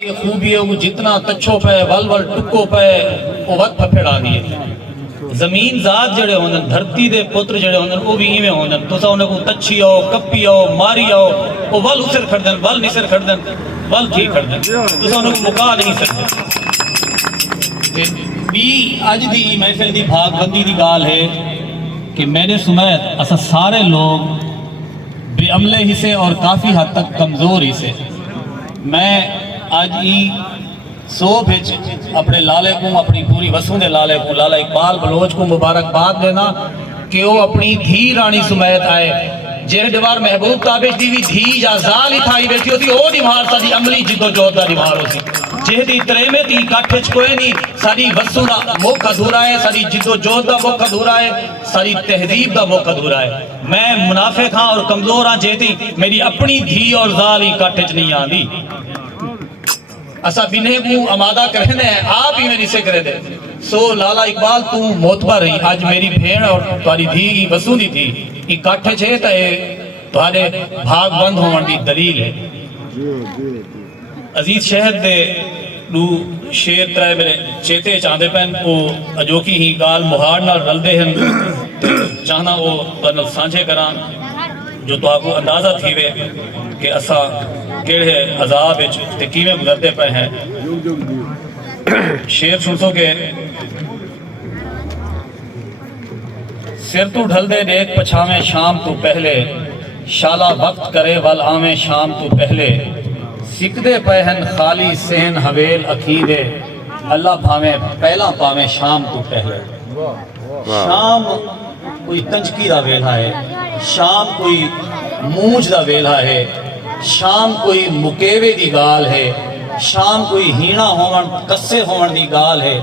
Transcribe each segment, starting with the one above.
یہ خوبی ہے وہ جتنا تچھو پہ ول ول ٹکو پہ وہ وقت پھڑا دیے زمین ذات جڑے ہوندن دھرتی دے پتر جڑے ہوندن وہ بھی ایویں ہوندن تسا انہاں کو تچھی آؤ کپی آؤ ماری آؤ وہ ول اسر کھڑدن ول نسر کھڑدن ول ٹھیک کھڑدن تسا انہاں کو مکا نہیں سکتے بھی اج دی محفل دی بھاگ بندی دی گال ہے کہ میرے سمیت اسا سارے لوگ بے عملے ہی سے اور کافی حد تک کمزور ہی سے میں آج ای سو بھیج اپنے لالے کو اپنی پوری وسوں دے لالے کو لالا اقبال بلوچ کو مبارکباد دینا کہ وہ اپنی دھی رانی سمیت آئے جہے دیوار محبوب تابش دی بھی دھی یا زال ہی تھائی بیٹھی ہوتی او دیوار سا دی عملی جد و جہد دا دیوار ہوتی جہے دی تریمے تی کٹھچ کوئے نہیں ساری وسوں دا موقع دھورا ہے ساری جد و جہد دا موقع دھورا ہے ساری تہذیب دا موقع دھورا ہے میں منافق ہاں اور کمزور ہاں جہتی میری اپنی دھی اور زال ہی کٹھچ نہیں آندی اسا بنہیں کو امادہ کرنے ہیں آپ ہی میں نہیں سے کرے دے سو لالا اقبال تو موتبہ رہی آج میری بھین اور تاری دھی وسوں دی تھی یہ کٹھے چھے تا تھوڑے بھاگ بند ہونے دی دلیل ہے عزیز شہد دے دو شیر ترائے میرے چیتے چاندے پہن وہ اجوکی ہی گال مہارنا رل دے ہیں چاہنا وہ تنل سانجھے کران جو تو آپ کو اندازہ تھی وے کہ اسا کیڑے عذاب تکیمیں گزرتے پہ ہیں شیر سنسو کے سر تو ڈھل دے دیکھ پچھامیں شام تو پہلے شالا وقت کرے ول آمیں شام تو پہلے سکھ دے پہن خالی سین حویل اکیدے اللہ بھامیں پہلا پامیں شام تو پہلے شام کوئی تنجکی دا ویلہ ہے شام کوئی موج دا ویلہ ہے شام کوئی مکیوے دی گال ہے شام کوئی ہینا ہون کسے ہون دی گال ہے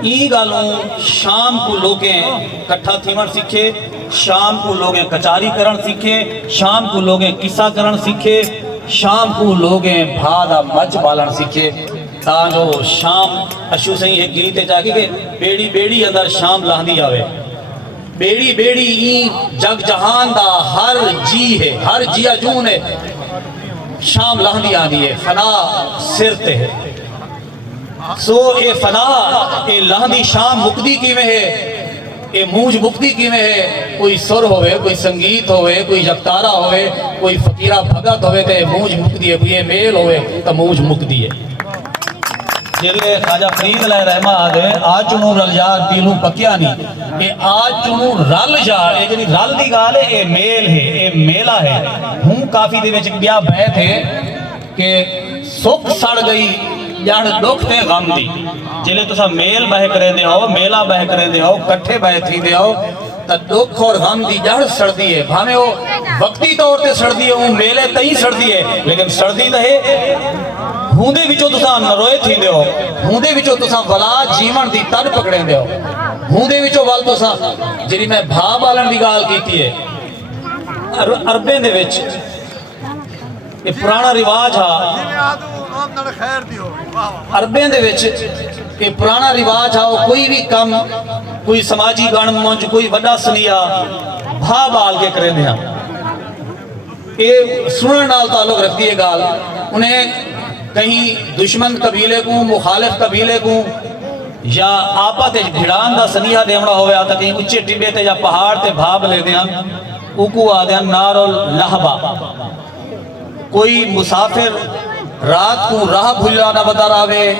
ای گالوں شام کو لوگیں کٹھا تھیمن سکھے شام کو لوگیں کچاری کرن سکھے شام کو لوگیں قصہ کرن سکھے شام کو لوگیں بھادا مچ بالن سکھے تانو شام اشو سہی ایک گیتے چاہیے کہ بیڑی بیڑی اندر شام لاندی آوے بیڑی بیڑی ای جگ جہان دا ہر جی ہے ہر جیا جون ہے شام لہندی آنی ہے فنا سرتے ہے سو اے فنا اے لہندی شام مقدی کی میں ہے اے موج مقدی کی میں ہے کوئی سر ہوئے کوئی سنگیت ہوئے کوئی یکتارہ ہوئے کوئی فقیرہ بھگت ہوئے تے موج مقدی ہے کوئی میل ہوئے تا موج مقدی ہے جلے خواجہ فرید علیہ رحمہ آدھے آج چنو رل جار پیلوں پکیا نہیں اے آج چنو رل جار اے جنی رل دی گالے اے میل ہے اے میلہ ہے ہوں کافی دے وچ بیا بیت ہے کہ سکھ سڑ گئی جان دکھ تے غم دی جلے تو سا میل بہ کرے دے ہو میلہ بہ کرے دے ہو کٹھے بہ تھی دے ہو تا دکھ اور غم دی جڑ سڑ دی ہے بھامے وہ وقتی طور تے سڑ دی ہے وہ میلے تئی سڑ دی ہے لیکن سڑ دی ہے ہوندے وچوں تساں نروئے تھی دے ہو ہوندے وچوں تساں ولا جیون دی تن پکڑیں دے ہو ہوندے وچوں وال تساں جنی میں بھا بالن دی گال کیتی ہے عربیں دے وچ یہ پرانا رواج ہا عربیں دے وچ یہ پرانا رواج ہا کوئی بھی کم کوئی سماجی گن منج کوئی وڈا سنیا بھا بال کے کریں دے ہاں یہ سنن نال تعلق رکھ دیئے گال انہیں کہیں دشمن قبیلے کو مخالف قبیلے کو یا آپا تے بھڑان دا سنیہ دیمڑا ہوئے آتا کہیں اچھے ٹبے تے یا پہاڑ تے بھاب لے دیاں اوکو آدھیاں نار اللہبا کوئی مسافر رات کو راہ بھولا نہ بتا راوے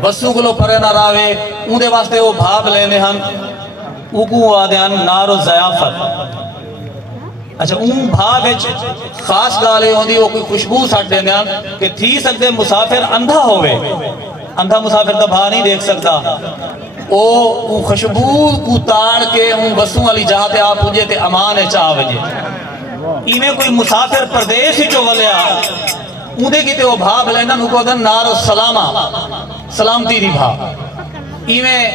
بسو گلو پرے نہ راوے اندے واسطے وہ بھاب لے دے ہن اوکو آدھیاں نار الزیافت اچھا اون بھاگ خاص گالے ہوندی وہ کوئی خوشبو سٹ دیں دیں کہ تھی سکتے مسافر اندھا ہوئے اندھا مسافر تو بھا نہیں دیکھ سکتا او خوشبو کو تاڑ کے اون بسوں والی جہاں آپ پوجے تے امان ہے چاہ وجے ایمیں کوئی مسافر پردیش ہی جو ولیا اوندے کی تے وہ بھا بلینا نکو دن نار السلامہ سلامتی دی بھا ایمیں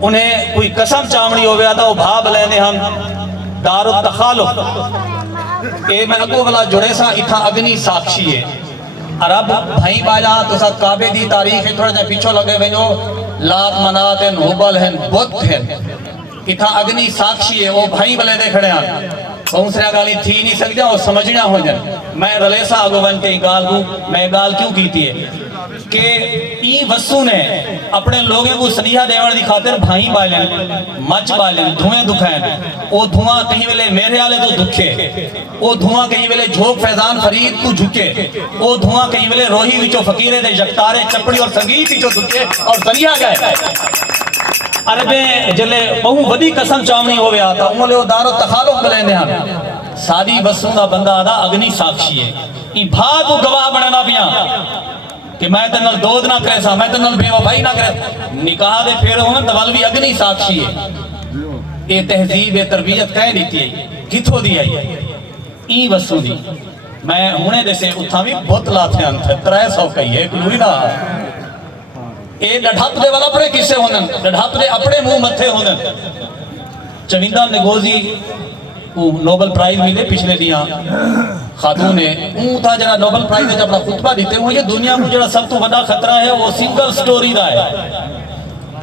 انہیں کوئی قسم چامڑی ہو گیا تھا وہ بھا بلینے ہم دار التخالف اے میں اگو والا جڑے سا اتھا اگنی ساکشی ہے عرب بھائی باجا تو ساتھ کعبے دی تاریخ ہے تھوڑے جائے پیچھو لگے وینو لات منات ہیں حبل ہیں بدھ ہیں اتھا اگنی ساکشی ہے وہ بھائی بلے دے کھڑے ہیں दूसरा गाली थी नहीं सकते और समझना हो जाए। मैं रलेसा आगो बनते ही गाल को मैं गाल क्यों की थी कि ई वस्तु ने अपने लोगों को सनिहा देवण की खातिर भाई बालन मच बालन धुएं दुखान वो धुआं कहीं वेले मेरे आले तो दुखे वो धुआं कहीं वेले झोंक फैजान फरीद तू झुके वो धुआं कहीं वेले रोही विचो फकीरे दे जगतारे चपड़ी और संगीत विचो दुखे और सनिहा गए अरबे जले बहु वडी कसम चावनी होवे आता उमले ओ दारो तखालुक लेंदे हन सादी वस्तु दा बंदा आदा अग्नि साक्षी है ई भाग को गवाह बनना पिया कि मैं तो नल दोद ना करे सा मैं तो नल बेवफाई ना करे निकाह दे फेर होन तवल भी अग्नि साक्षी है ये तहजीब ये तरबियत कह दी थी किथों दी आई ई वस्तु दी मैं हुने दे से उठा भी बहुत लाथे अंत 300 कही है कोई ना ए डढप दे वाला अपने किस्से होनन डढप दे अपने मुंह मथे होनन चविंदा नगोजी को नोबेल प्राइज मिले पिछले दिया खातून ने था जरा नोबेल प्राइज जब अपना खुतबा देते हुए ये दुनिया में जरा सब तो बड़ा खतरा है वो सिंगल स्टोरी दा है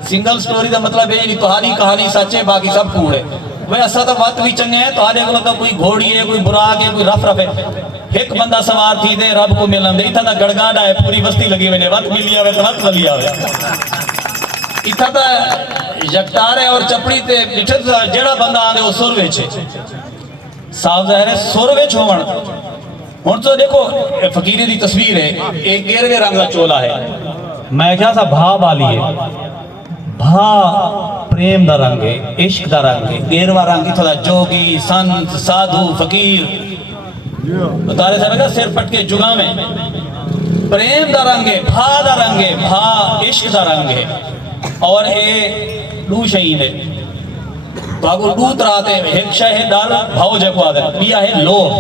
सिंगल स्टोरी का मतलब ये नहीं तुम्हारी कहानी सच है बाकी सब कूड़ है वह असा तो बात भी चंगे है तुम्हारे को तो कोई घोड़ी है कोई बुराक है कोई रफ रफ है एक बंदा सवार थी दे रब को मिलन दे इतना दा गड़गाड़ा है पूरी बस्ती लगी हुई ने वत मिली आवे तो वत मिली आवे इतना दा जगतार है और चपड़ी ते बिठत जेड़ा बंदा आंदे वो सुर विच साफ जाहिर है सुर विच होवण हुन तो देखो फकीरे दी तस्वीर है एक गेरवे रंग दा चोला है मैं क्या सा भा वाली है भा प्रेम दा रंग है इश्क दा रंग है गेरवा रंग थोड़ा जोगी संत साधु फकीर तारे साहब का सिर पट के जुगा में प्रेम दा रंग है भा दा रंग है भा इश्क दा रंग है और ये दू शहीद है तो अगर दू तराते एक शह है डर भाव जको आदर बिया है लोभ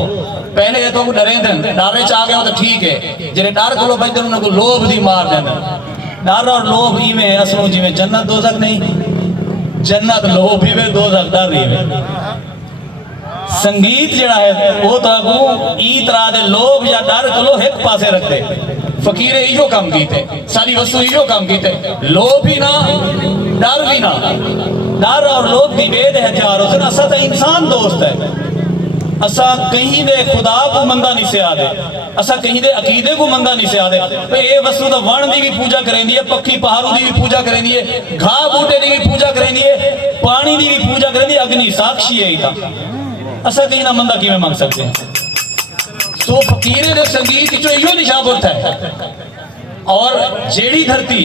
पहले ये तो डरेंदन डारे च आ गया तो ठीक है जेरे डर को बचदन उनको लोभ दी मार देन डर और लोभ ही में असलों जी में जन्नत दोजख नहीं जन्नत लोभ ही में दोजख डर ही में संगीत जड़ा है वो तो अगू ई तरह दे लोभ या डर को एक पासे रखते फकीरे इहो काम कीते सारी वस्तु इहो काम कीते लोभ भी ना डर भी ना डर और लोभ की बेद है हथियार उसे असा तो इंसान दोस्त है असा कहीं दे खुदा को मंदा नहीं से आदे असा कहीं दे अकीदे को मंदा नहीं से आदे भाई ये वस्तु तो वण दी भी पूजा करेंदी है पक्की पहाड़ों दी भी पूजा करेंदी है घाह बूटे दी भी पूजा करेंदी है पानी दी भी पूजा करेंदी है अग्नि साक्षी है इता असा कहीं ना मंदा की में मांग सकते हैं तो फकीरे दे संगीत जो इहो निशाबुरत है और जेड़ी धरती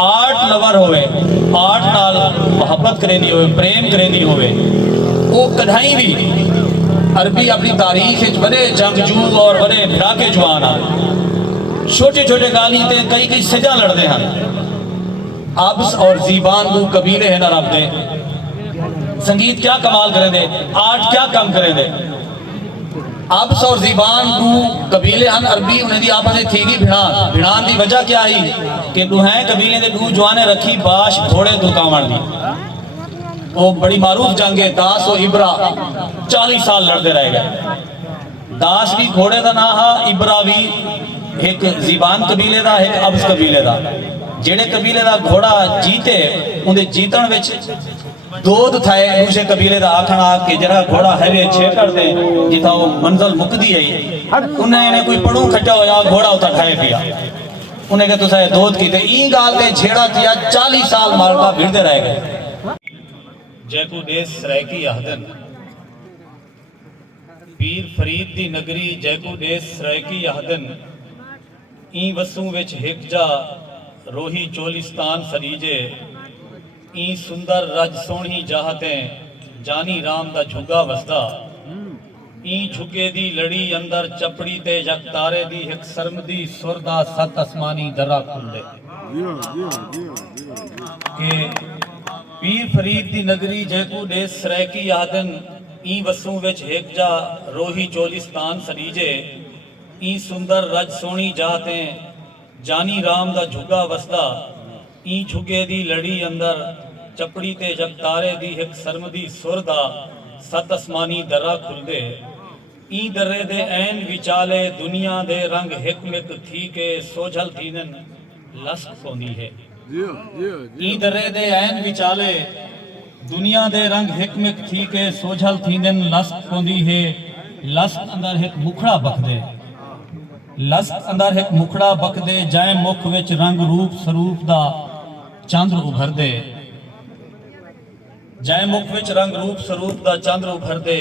आर्ट लवर होवे आर्ट नाल मोहब्बत करेंदी होवे प्रेम करेंदी होवे वो कढ़ाई भी अरबी अपनी तारीख बड़े जंगजू और बड़े भिड़ाके जवान आ छोटे छोटे गाली ते कई कई सजा लड़ते हैं अब्स और जीबान दू कबीले हैं ना रब दे संगीत क्या कमाल करे दे आर्ट क्या कम करे दे अब्स और जीबान दू कबीले हन अरबी उन्हें दी आपस में थी भिड़ान भिड़ान दी वजह क्या आई कि दुहें कबीले दे दू जवाने रखी बाश घोड़े दुकावण दी वो बड़ी मारूफ जंग है दास और इब्रा 40 साल लड़ते रह गए दास भी घोड़े का ना हा इब्रा भी एक जीबान कबीले का एक अब्स कबीले का जेड़े कबीले का घोड़ा जीते उनके जीतन विच दोद थाए दूसरे कबीले का आखना कि जरा घोड़ा हैवे छेकर दे जिथा वो मंजिल मुकदी है उन्हें कोई पड़ू खट्टा होया घोड़ा उता खाए पिया उन्हें के तुसा दोद की ते ई गाल ते छेड़ा किया 40 साल मालका भिड़ते रह गए जैकू देश सरायकी आहदन पीर फरीद दी नगरी जैकू देश सरायकी आहदन ई वसू विच हिकजा रोही चोलिस्तान सरीजे ई सुंदर रज सोहनी जाहते जानी राम दा झुगा वसदा ई झुगे दी लड़ी अंदर चपड़ी ते जगतारे दी हिक सरमदी सुरदा सत आसमानी दरा खुंदे के पीर फरीद दी नगरी जैकू देश सरायकी आदन ई वसू विच हिकजा रोही चोलिस्तान सरीजे ई सुंदर रज सोहनी जाते जानी राम दा झुगा वसदा ई झुगे दी लड़ी अंदर चपड़ी ते जगतारे दी हिक सरमदी सुरदा सत आसमानी दरा खुलदे ई दर्रे दे ऐन विचाले दुनिया दे रंग हिक मिक थी के सोझल थीनन लस्क कोनी है ई दर्रे दे ऐन विचाले दुनिया दे रंग हिक मिक थी के सोझल थींदन लस्क कोंदी है लस्क अंदर हिक मुखड़ा बखदे लस्क अंदर हिक मुखड़ा बखदे जै मुख विच रंग रूप स्वरूप दा चंद्र उभरदे जै मुख विच रंग रूप स्वरूप दा चंद्र उभरदे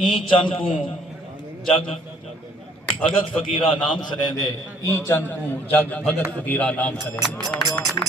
ई चंद को जग भगत फकीरा नाम सरेंदे ई चंद को जग भगत फकीरा नाम सरेंदे।